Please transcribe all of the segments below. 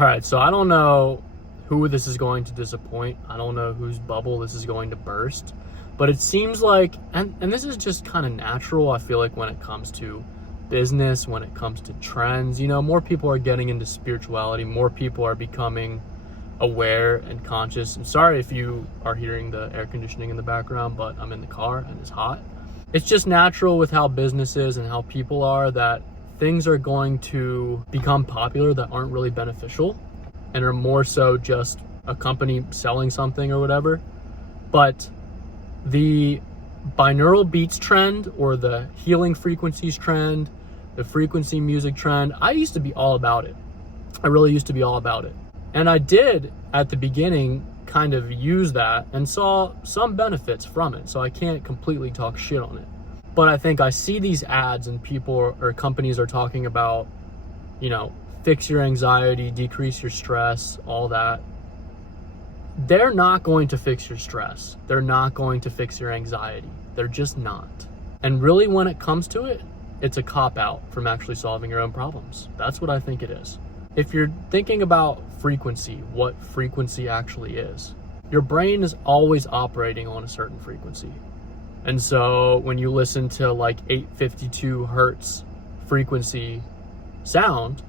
All right, so I don't know who this is going to disappoint. I don't know whose bubble this is going to burst. But it seems like, and this is just kind of natural, I feel like, when it comes to business, when it comes to trends, more people are getting into spirituality, more people are becoming aware and conscious. I'm sorry if you are hearing the air conditioning in the background, but I'm in the car and it's hot. It's just natural with how business is and how people are that things are going to become popular that aren't really beneficial and are more so just a company selling something or whatever. But the binaural beats trend, or the healing frequencies trend, the frequency music trend, I used to be all about it. I really used to be all about it. And I did at the beginning kind of use that and saw some benefits from it. So I can't completely talk shit on it. But I think I see these ads and people or companies are talking about, fix your anxiety, decrease your stress, all that. They're not going to fix your stress. They're not going to fix your anxiety. They're just not. And really, when it comes to it, it's a cop-out from actually solving your own problems. That's what I think it is. If you're thinking about frequency, what frequency actually is, your brain is always operating on a certain frequency. And so when you listen to like 852 hertz frequency sound,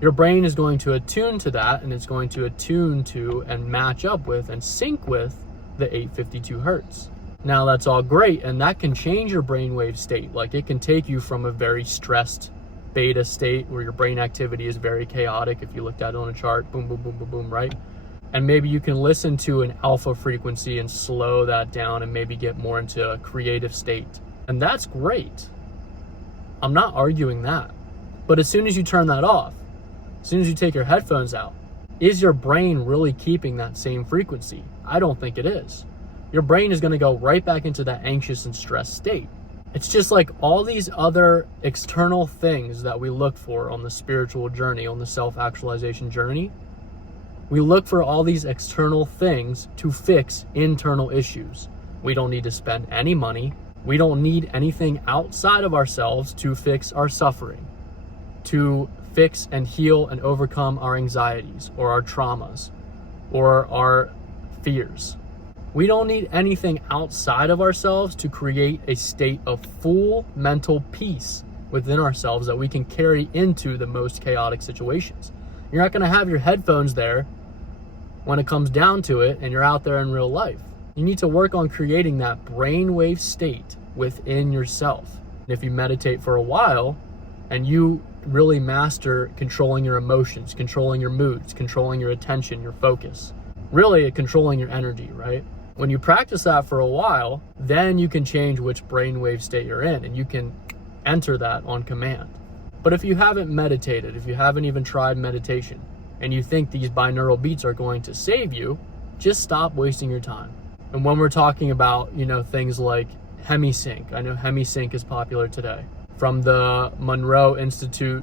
your brain is going to attune to that, and it's going to attune to and match up with and sync with the 852 hertz. Now that's all great, and that can change your brainwave state. Like, it can take you from a very stressed beta state where your brain activity is very chaotic. If you looked at it on a chart, boom, boom, boom, boom, boom, right? And maybe you can listen to an alpha frequency and slow that down and maybe get more into a creative state. And that's great. I'm not arguing that. But as soon as you turn that off, as soon as you take your headphones out, is your brain really keeping that same frequency? I don't think it is. Your brain is going to go right back into that anxious and stressed state. It's just like all these other external things that we look for on the spiritual journey, on the self-actualization journey. We look for all these external things to fix internal issues. We don't need to spend any money. We don't need anything outside of ourselves to fix our suffering, to fix and heal and overcome our anxieties or our traumas or our fears. We don't need anything outside of ourselves to create a state of full mental peace within ourselves that we can carry into the most chaotic situations. You're not going to have your headphones there when it comes down to it and you're out there in real life. You need to work on creating that brainwave state within yourself. And if you meditate for a while and you really master controlling your emotions, controlling your moods, controlling your attention, your focus, really controlling your energy, right? When you practice that for a while, then you can change which brainwave state you're in and you can enter that on command. But if you haven't meditated, if you haven't even tried meditation, and you think these binaural beats are going to save you, just stop wasting your time. And when we're talking about, things like hemisync, I know hemisync is popular today. From the Monroe Institute,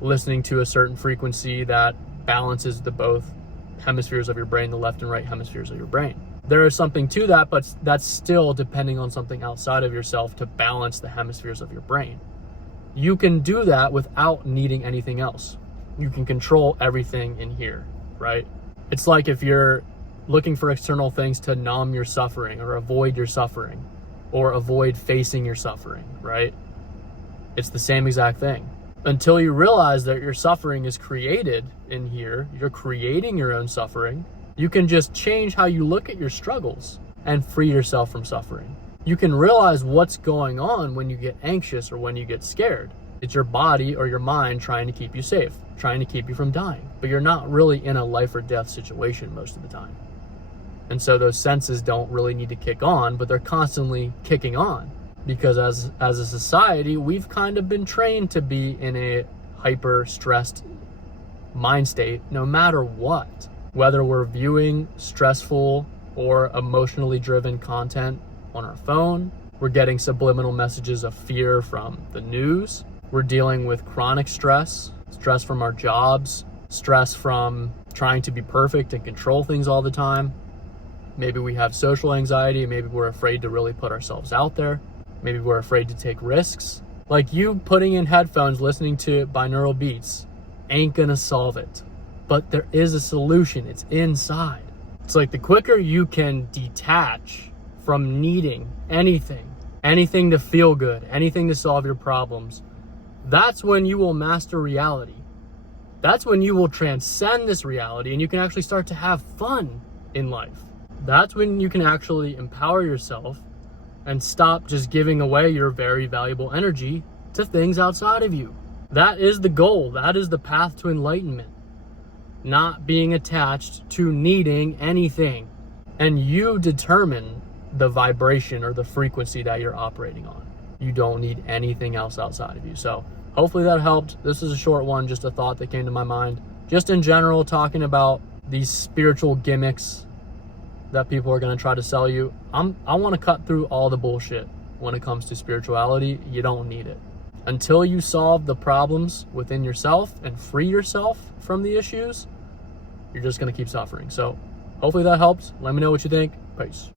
listening to a certain frequency that balances the both hemispheres of your brain, the left and right hemispheres of your brain. There is something to that, but that's still depending on something outside of yourself to balance the hemispheres of your brain. You can do that without needing anything else. You can control everything in here, right? It's like if you're looking for external things to numb your suffering or avoid your suffering or avoid facing your suffering, right? It's the same exact thing. Until you realize that your suffering is created in here, you're creating your own suffering, you can just change how you look at your struggles and free yourself from suffering. You can realize what's going on when you get anxious or when you get scared. It's your body or your mind trying to keep you safe, trying to keep you from dying. But you're not really in a life or death situation most of the time. And so those senses don't really need to kick on, but they're constantly kicking on. Because as a society, we've kind of been trained to be in a hyper-stressed mind state no matter what. Whether we're viewing stressful or emotionally driven content on our phone, we're getting subliminal messages of fear from the news, we're dealing with chronic stress from our jobs, stress from trying to be perfect and control things all the time. Maybe we have social anxiety, maybe we're afraid to really put ourselves out there. Maybe we're afraid to take risks. Like, you putting in headphones, listening to binaural beats ain't gonna solve it. but there is a solution. It's inside. It's like the quicker you can detach from needing anything to feel good, anything to solve your problems, that's when you will master reality. That's when you will transcend this reality and you can actually start to have fun in life. That's when you can actually empower yourself and stop just giving away your very valuable energy to things outside of you. That is the goal. That is the path to enlightenment. Not being attached to needing anything. And you determine the vibration or the frequency that you're operating on. You don't need anything else outside of you. So hopefully that helped. This is a short one, just a thought that came to my mind. Just in general, talking about these spiritual gimmicks that people are going to try to sell you. I want to cut through all the bullshit when it comes to spirituality. You don't need it. Until you solve the problems within yourself and free yourself from the issues, you're just going to keep suffering. So hopefully that helps. Let me know what you think. Peace.